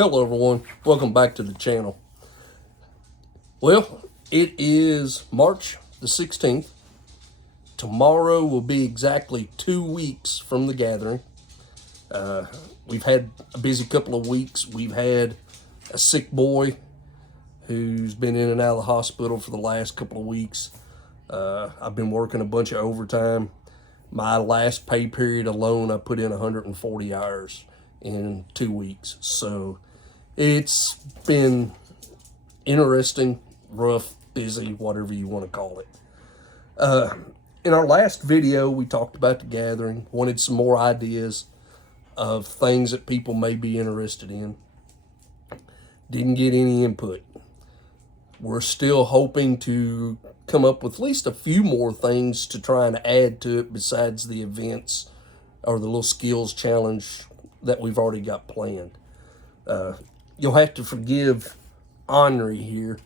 Hello everyone, welcome back to the channel. Well, it is March the 16th. Tomorrow will be exactly 2 weeks from the gathering. We've had a busy couple of weeks. We've had a sick boy who's been in and out of the hospital for the last couple of weeks. I've been working a bunch of overtime. My last pay period alone, I put in 140 hours in 2 weeks. So it's been interesting, rough, busy, whatever you want to call it. In our last video, we talked about the gathering, wanted some more ideas of things that people may be interested in. Didn't get any input. We're still hoping to come up with at least a few more things to try and add to it besides the events or the little skills challenge that we've already got planned. You'll have to forgive Henri here.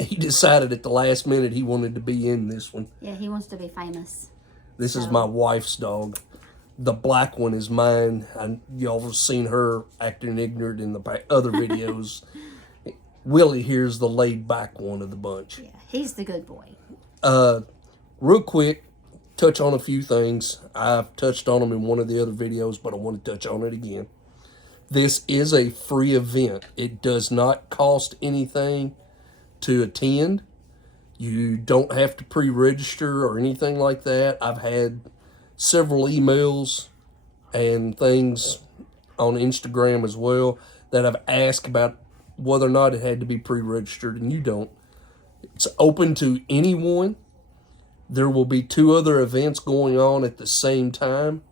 He decided at the last minute he wanted to be in this one. Yeah, he wants to be famous. This is my wife's dog. The black one is mine. Y'all have seen her acting ignorant in the other videos. Willie here's the laid back one of the bunch. Yeah, he's the good boy. Real quick, touch on a few things. I've touched on them in one of the other videos, but I want to touch on it again. This is a free event. It does not cost anything to attend. You don't have to pre-register or anything like that. I've had several emails and things on Instagram as well that I've asked about whether or not it had to be pre-registered, and you don't. It's open to anyone. There will be 2 other events going on at the same time.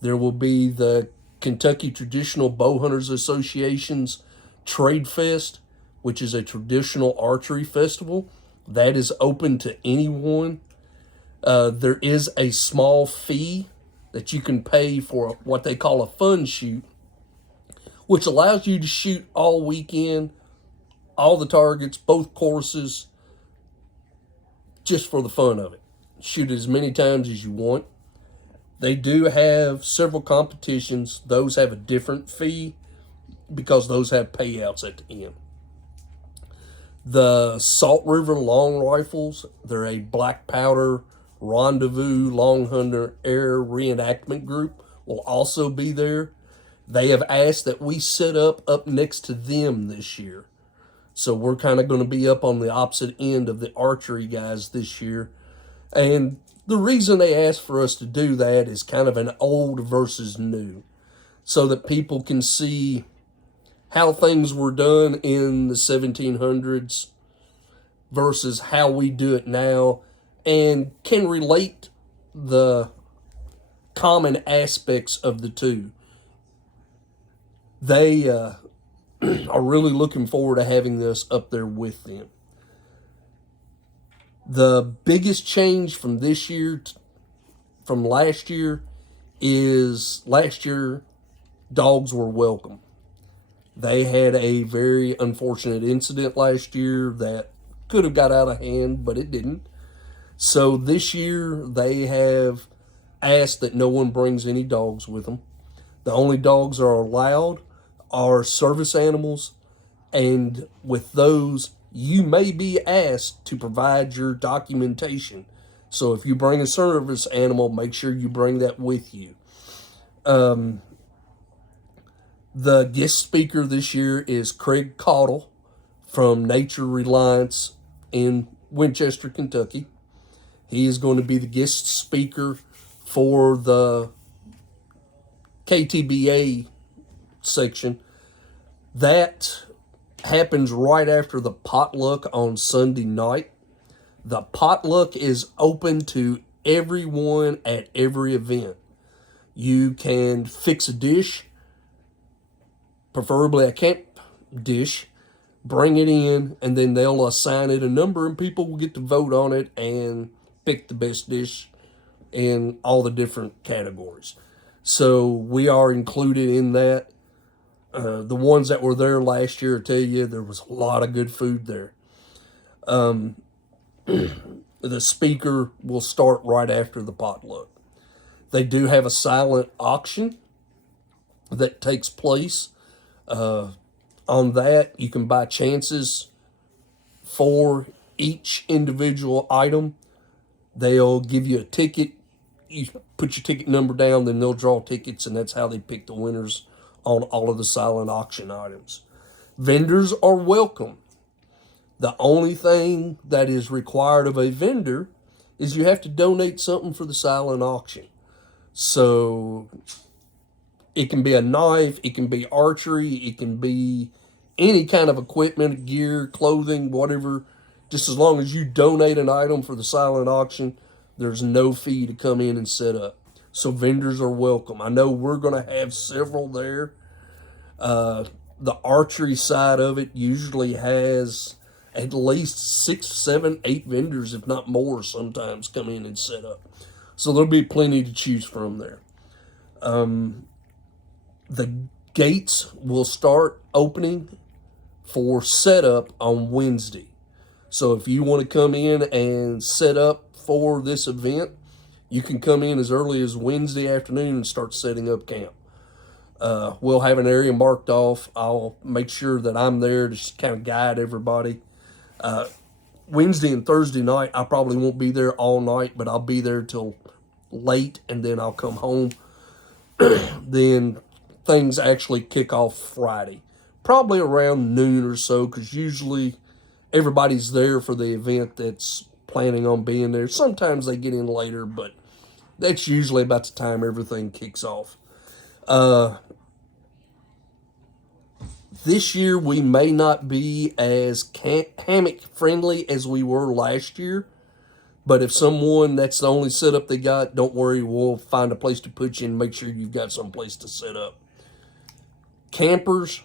There will be the Kentucky Traditional Bowhunters Association's Trade Fest, which is a traditional archery festival. That is open to anyone. There is a small fee that you can pay for what they call a fun shoot, which allows you to shoot all weekend, all the targets, both courses, just for the fun of it. Shoot as many times as you want. They do have several competitions. Those have a different fee because those have payouts at the end. The Salt River Long Rifles, they're a black powder rendezvous long hunter air reenactment group, will also be there. They have asked that we set up next to them this year. So we're kind of going to be up on the opposite end of the archery guys this year. And the reason they asked for us to do that is kind of an old versus new, so that people can see how things were done in the 1700s versus how we do it now, and can relate the common aspects of the two. They are really looking forward to having this up there with them. The biggest change from this year, from last year, is last year dogs were welcome. They had a very unfortunate incident last year that could have got out of hand, but it didn't. So this year they have asked that no one brings any dogs with them. The only dogs are allowed are service animals, and with those, you may be asked to provide your documentation. So if you bring a service animal, make sure you bring that with you. The guest speaker this year is Craig Caudill from Nature Reliance in Winchester, Kentucky. He is going to be the guest speaker for the KTBA section. That happens right after the potluck on Sunday night. The potluck is open to everyone at every event. You can fix a dish, preferably a camp dish, bring it in, and then they'll assign it a number, and people will get to vote on it and pick the best dish in all the different categories. So we are included in that. The ones that were there last year, I tell you, there was a lot of good food there. The speaker will start right after the potluck. They do have a silent auction that takes place On that, you can buy chances for each individual item. They'll give you a ticket. You put your ticket number down, then they'll draw tickets, and that's how they pick the winners on all of the silent auction items. Vendors are welcome. The only thing that is required of a vendor is you have to donate something for the silent auction. So it can be a knife, it can be archery, it can be any kind of equipment, gear, clothing, whatever. Just as long as you donate an item for the silent auction, there's no fee to come in and set up. So vendors are welcome. I know we're going to have several there. The archery side of it usually has at least 6, 7, 8 vendors, if not more, sometimes come in and set up. So there'll be plenty to choose from there. The gates will start opening for setup on Wednesday. So if you want to come in and set up for this event, you can come in as early as Wednesday afternoon and start setting up camp. We'll have an area marked off. I'll make sure that I'm there to just kind of guide everybody. Wednesday and Thursday night, I probably won't be there all night, but I'll be there till late, and then I'll come home. Then things actually kick off Friday, probably around noon or so, because usually everybody's there for the event that's planning on being there. Sometimes they get in later, but that's usually about the time everything kicks off. This year we may not be as hammock friendly as we were last year, but if someone, that's the only setup they got, don't worry, we'll find a place to put you and make sure you've got some place to set up. Campers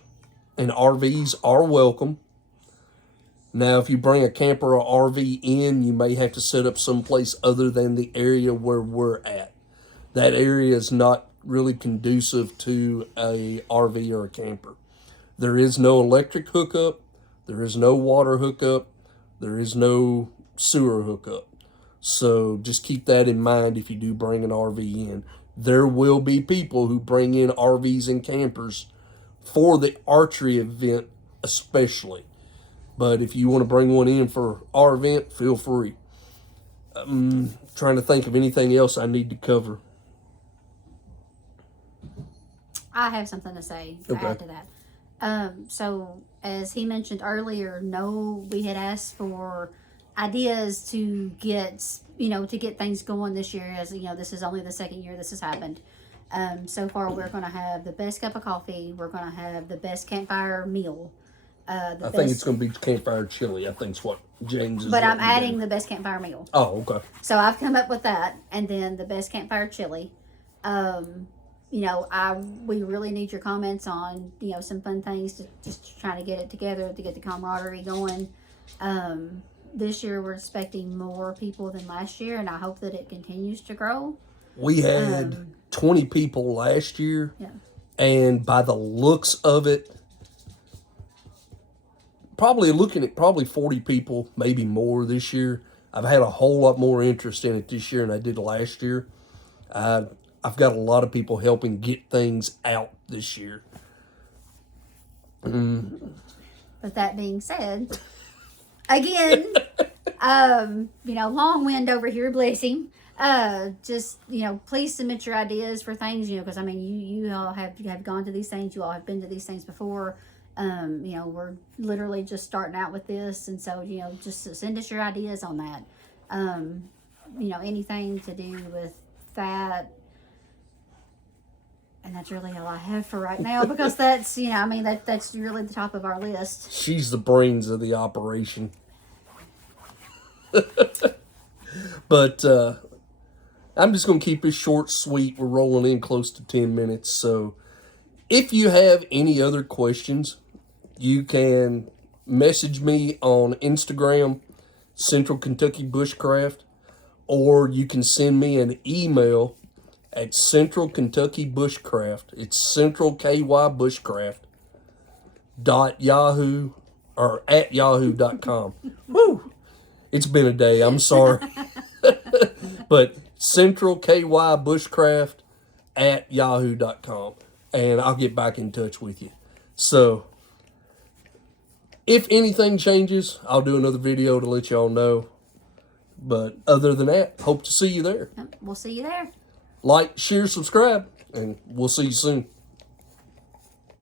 and RVs are welcome. Now, if you bring a camper or RV in, you may have to set up someplace other than the area where we're at. That area is not really conducive to a RV or a camper. There is no electric hookup. There is no water hookup. There is no sewer hookup. So just keep that in mind if you do bring an RV in. There will be people who bring in RVs and campers for the archery event especially. But if you want to bring one in for our event, feel free. I'm trying to think of anything else I need to cover. I have something to say to add to that. So as he mentioned earlier, we had asked for ideas to get things going this year. As you know, this is only the second year this has happened. So far, we're going to have the best cup of coffee. We're going to have the best campfire meal. I think it's going to be campfire chili. I think it's what James is. But I'm adding the best campfire meal. Oh, okay. So I've come up with that, and then the best campfire chili. We really need your comments on some fun things to just try to get it together to get the camaraderie going. This year we're expecting more people than last year, and I hope that it continues to grow. We had 20 people last year, yeah. And by the looks of it, probably 40 people, maybe more this year. I've had a whole lot more interest in it this year than I did last year. I've got a lot of people helping get things out this year. But that being said, again, long wind over here, bless him. Please submit your ideas for things, because you all have gone to these things, you all have been to these things before. We're literally just starting out with this, and so just send us your ideas on that. Anything to do with that. And that's really all I have for right now, because that's that's really the top of our list. She's the brains of the operation. But I'm just going to keep it short, sweet. We're rolling in close to 10 minutes. So if you have any other questions, you can message me on Instagram, Central Kentucky Bushcraft, or you can send me an email at Central Kentucky Bushcraft. It's Central KY Bushcraft .yahoo or at yahoo.com. Woo! It's been a day. I'm sorry. But Central KY Bushcraft at yahoo.com. And I'll get back in touch with you. So, if anything changes, I'll do another video to let y'all know. But other than that, hope to see you there. We'll see you there. Like, share, subscribe, and we'll see you soon.